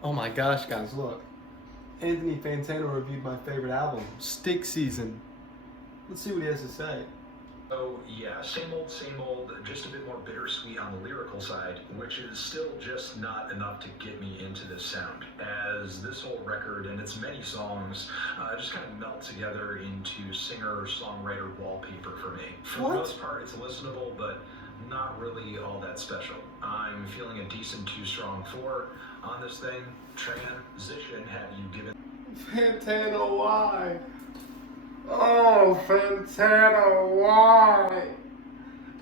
Oh my gosh, guys, look. Anthony Fantano reviewed my favorite album, Stick Season. Let's see what he has to say. So yeah, same old, just a bit more bittersweet on the lyrical side, which is still just not enough to get me into this sound, as this whole record and its many songs just kind of melt together into singer-songwriter wallpaper for me. For the most part, it's listenable, but not really all that special. I'm feeling a decent 2 strong 4 on this thing. Transition, have you given... Fantano, why? Oh, Fantano, why?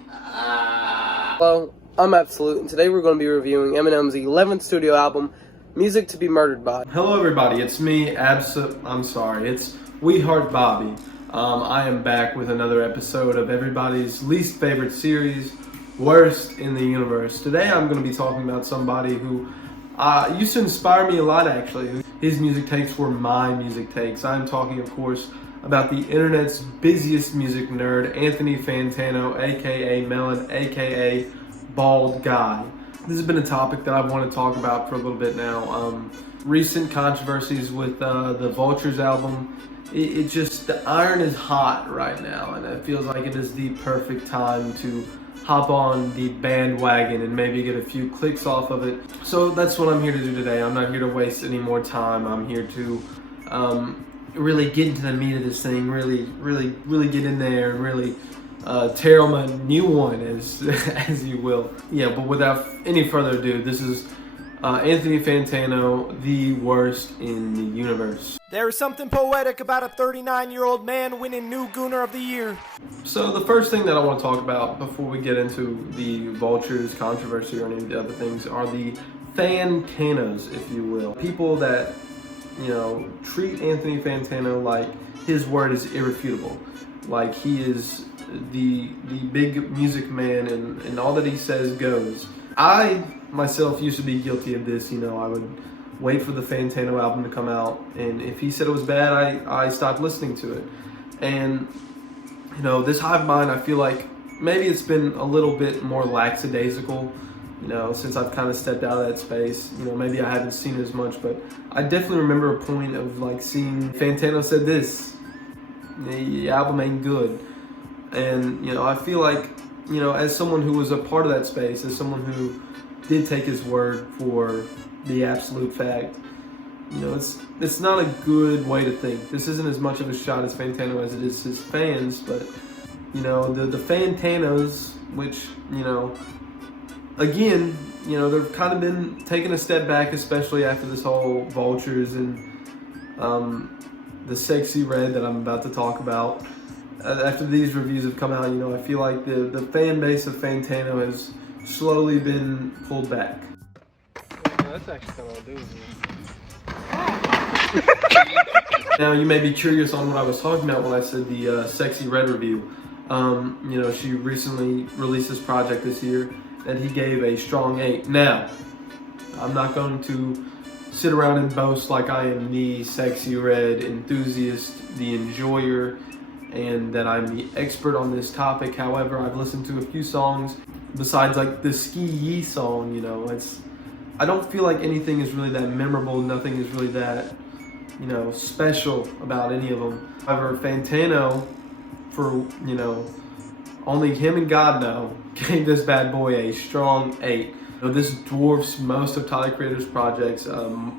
Hello, I'm Absolute, and today we're going to be reviewing Eminem's 11th studio album, Music to be Murdered By. Hello, everybody. It's me, it's We Heart Bobby. I am back with another episode of everybody's least favorite series, Worst in the Universe. Today I'm going to be talking about somebody who used to inspire me a lot, actually. His music takes were my music takes. I'm talking, of course, about the internet's busiest music nerd, Anthony Fantano, aka Melon, aka Bald Guy. This has been a topic that I've wanted to talk about for a little bit now. Recent controversies with the Vultures album. It just, the iron is hot right now, and it feels like it is the perfect time to hop on the bandwagon and maybe get a few clicks off of it. So that's what I'm here to do today. I'm not here to waste any more time. I'm here to really get into the meat of this thing, really get in there and really tear on a new one, as you will. Yeah, but without any further ado, this is Anthony Fantano, the worst in the universe. There is something poetic about a 39-year-old man winning New Gooner of the Year. So the first thing that I want to talk about before we get into the Vultures controversy or any of the other things are the Fantanos, if you will. People that, you know, treat Anthony Fantano like his word is irrefutable. Like he is the big music man and all that he says goes. I myself used to be guilty of this. You know, I would wait for the Fantano album to come out, and if he said it was bad, I stopped listening to it. And, you know, this hive mind, I feel like maybe it's been a little bit more lackadaisical, you know, since I've kind of stepped out of that space. You know, maybe I haven't seen it as much, but I definitely remember a point of like seeing Fantano said this, the album ain't good. And, you know, I feel like, you know, as someone who was a part of that space, as someone who did take his word for the absolute fact, you know, it's not a good way to think. This isn't as much of a shot as Fantano as it is his fans, but, you know, the Fantanos, which, you know, again, you know, they've kind of been taking a step back, especially after this whole Vultures and the Sexy Red that I'm about to talk about. After these reviews have come out, you know, I feel like the fan base of Fantano has slowly been pulled back. That's actually kind of Now, you may be curious on what I was talking about when I said the Sexy Red review. You know, she recently released this project this year that he gave a strong 8. Now, I'm not going to sit around and boast like I am the Sexy Red enthusiast, the enjoyer, and that I'm the expert on this topic. However, I've listened to a few songs besides like the Ski Yee song. You know, I don't feel like anything is really that memorable. Nothing is really that, you know, special about any of them. However, Fantano, for, you know, only him and God know, gave this bad boy a strong 8. You know, this dwarfs most of Tyler Creator's projects.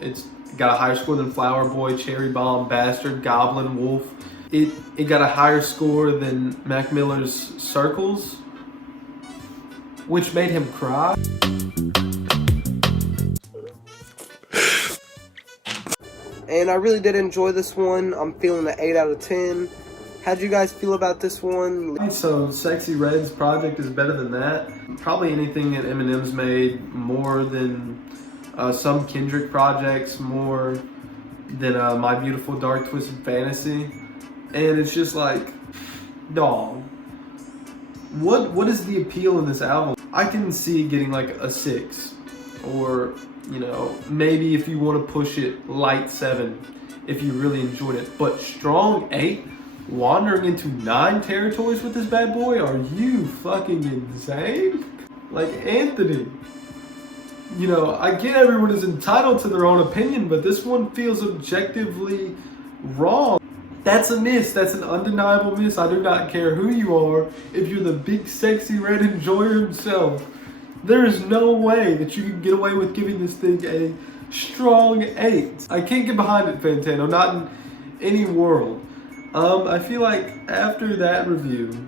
It's got a higher score than Flower Boy, Cherry Bomb, Bastard, Goblin, Wolf. It got a higher score than Mac Miller's Circles, which made him cry. And I really did enjoy this one. I'm feeling an 8 out of 10. How'd you guys feel about this one? So Sexy Red's project is better than that. Probably anything that Eminem's made, more than some Kendrick projects, more than My Beautiful Dark Twisted Fantasy. And it's just like, dog, what is the appeal in this album? I can see it getting like a 6, or, you know, maybe if you want to push it, light 7 if you really enjoyed it. But strong 8, wandering into 9 territories with this bad boy? Are you fucking insane? Like, Anthony, You know, I get everyone is entitled to their own opinion, but this one feels objectively wrong. That's a miss. That's an undeniable miss. I do not care who you are. If you're the big, sexy, red enjoyer himself, there is no way that you can get away with giving this thing a strong 8. I can't get behind it, Fantano. Not in any world. I feel like after that review,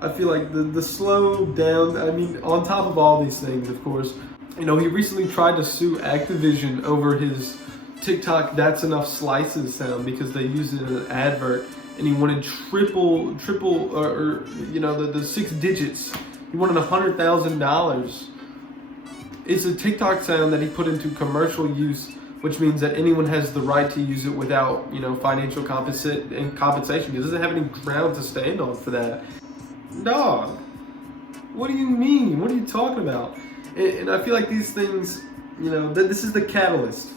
I feel like the slow down, I mean, on top of all these things, of course, you know, he recently tried to sue Activision over his TikTok "That's Enough Slices" sound because they used it in an advert, and he wanted triple, or you know, the 6 digits. He wanted $100,000. It's a TikTok sound that he put into commercial use, which means that anyone has the right to use it without, you know, financial compensation. He doesn't have any ground to stand on for that. Dog, what do you mean? What are you talking about? And I feel like these things, you know, this is the catalyst.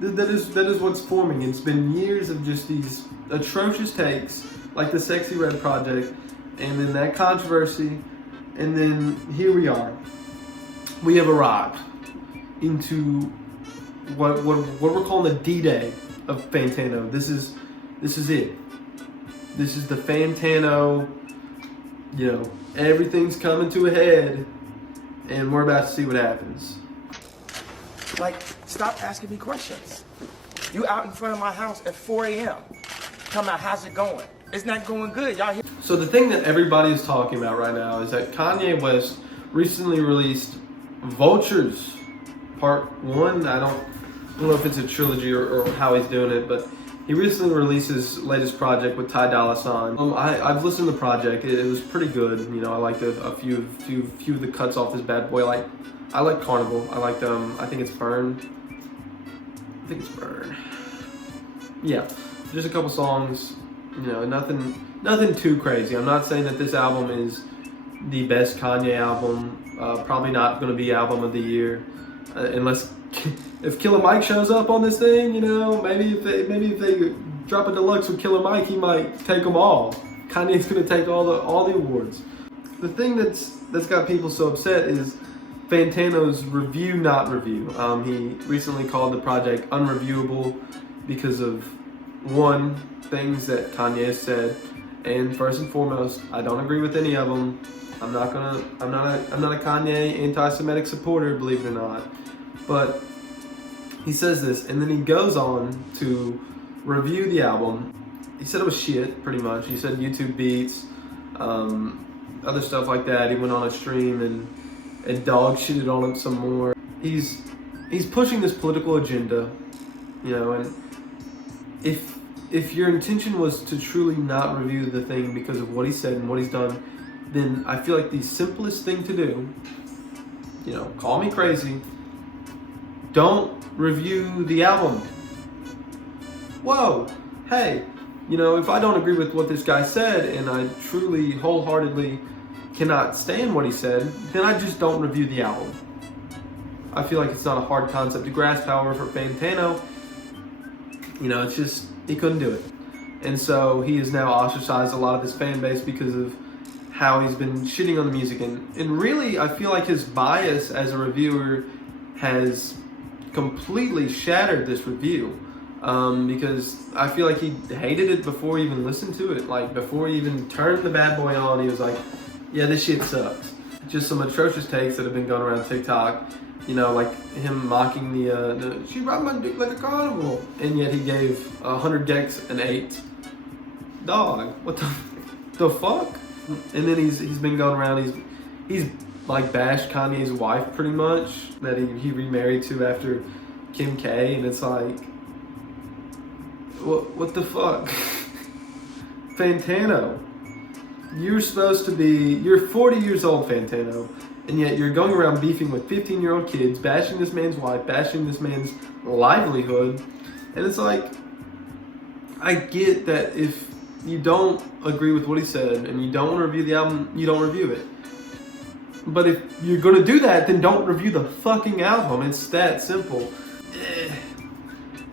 That is what's forming. It's been years of just these atrocious takes, like the Sexy Red Project, and then that controversy, and then here we are. We have arrived into what we're calling the D-Day of Fantano. This is it. This is the Fantano. You know, everything's coming to a head, and we're about to see what happens. Like, stop asking me questions. You out in front of my house at 4 a.m. Talking about how's it going? It's not going good. Y'all here? So the thing that everybody is talking about right now is that Kanye West recently released Vultures Part 1. I don't know if it's a trilogy or how he's doing it, but he recently released his latest project with Ty Dolla $ign. I've listened to the project. It was pretty good. You know, I liked a few of the cuts off this bad boy. I like Carnival. I liked I think it's Burn. Yeah, just a couple songs. You know, nothing too crazy. I'm not saying that this album is the best Kanye album. Probably not going to be album of the year, unless if Killer Mike shows up on this thing. You know, maybe if they drop a deluxe with Killer Mike, he might take them all. Kanye's going to take all the awards. The thing that's got people so upset is Fantano's review, not review. He recently called the project unreviewable because of one, things that Kanye said, and first and foremost, I don't agree with any of them. I'm not a Kanye anti-Semitic supporter, believe it or not. But he says this, and then he goes on to review the album. He said it was shit, pretty much. He said YouTube beats, other stuff like that. He went on a stream and dog shitted on it some more. He's pushing this political agenda, you know, and if your intention was to truly not review the thing because of what he said and what he's done, then I feel like the simplest thing to do, you know, call me crazy, don't review the album. Whoa, hey, you know, if I don't agree with what this guy said and I truly, wholeheartedly cannot stand what he said, then I just don't review the album. I feel like it's not a hard concept to grasp. However, for Fantano, you know, it's just, he couldn't do it. And so he has now ostracized a lot of his fan base because of how he's been shitting on the music. And really, I feel like his bias as a reviewer has completely shattered this review. Because I feel like he hated it before he even listened to it. Like, before he even turned the bad boy on, he was like, yeah, this shit sucks. Just some atrocious takes that have been going around TikTok. You know, like him mocking the she ride my dick like a carnival. And yet he gave 100 Gex an 8. Dog, what the fuck? And then he's been going around, he's like bashed Kanye's wife pretty much, that he remarried to after Kim K, and it's like, what the fuck? Fantano, you're 40 years old, Fantano, and yet you're going around beefing with 15-year-old kids, bashing this man's wife, bashing this man's livelihood, and it's like, I get that if you don't agree with what he said and you don't want to review the album, you don't review it. But if you're going to do that, then don't review the fucking album. It's that simple.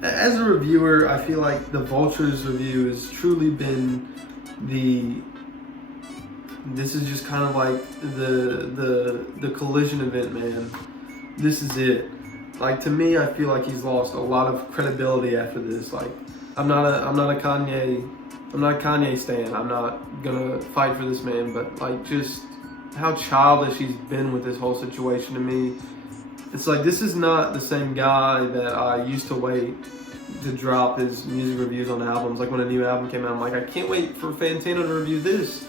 As a reviewer, I feel like the Vultures review has truly been this is just kind of like the collision event, man. this is it. Like, to me, I feel like he's lost a lot of credibility after this. Like, I'm not a Kanye stan. I'm not gonna fight for this man, but like, just how childish he's been with this whole situation to me. It's like, this is not the same guy that I used to wait to drop his music reviews on albums. Like, when a new album came out, I'm like, I can't wait for Fantano to review this.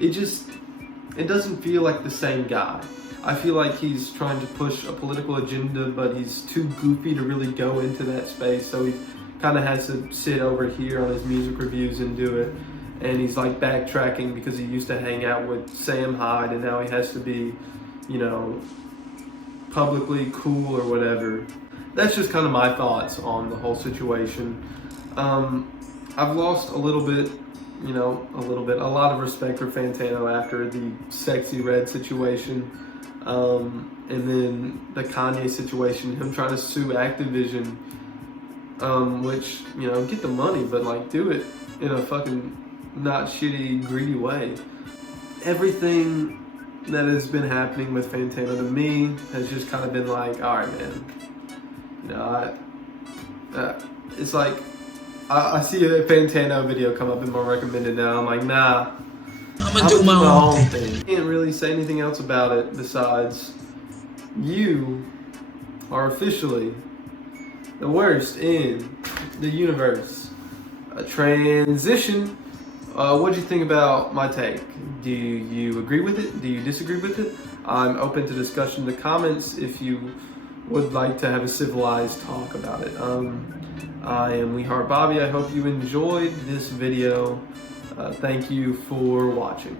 It doesn't feel like the same guy. I feel like he's trying to push a political agenda, but he's too goofy to really go into that space. So he kind of has to sit over here on his music reviews and do it. And he's like backtracking because he used to hang out with Sam Hyde, and now he has to be, you know, publicly cool or whatever. That's just kind of my thoughts on the whole situation. I've lost a little bit, a lot of respect for Fantano after the Sexy Red situation. And then the Kanye situation, him trying to sue Activision, which, get the money, but like, do it in a fucking not shitty, greedy way. Everything that has been happening with Fantano to me has just kind of been like, all right, man. It's like, I see a Fantano video come up in my recommended now. I'm like, nah, I'm gonna do my own thing. Can't really say anything else about it besides you are officially the worst in the universe. A transition. What do you think about my take? Do you agree with it? Do you disagree with it? I'm open to discussion in the comments if you would like to have a civilized talk about it. I am We Heart Bobby. I hope you enjoyed this video. Thank you for watching.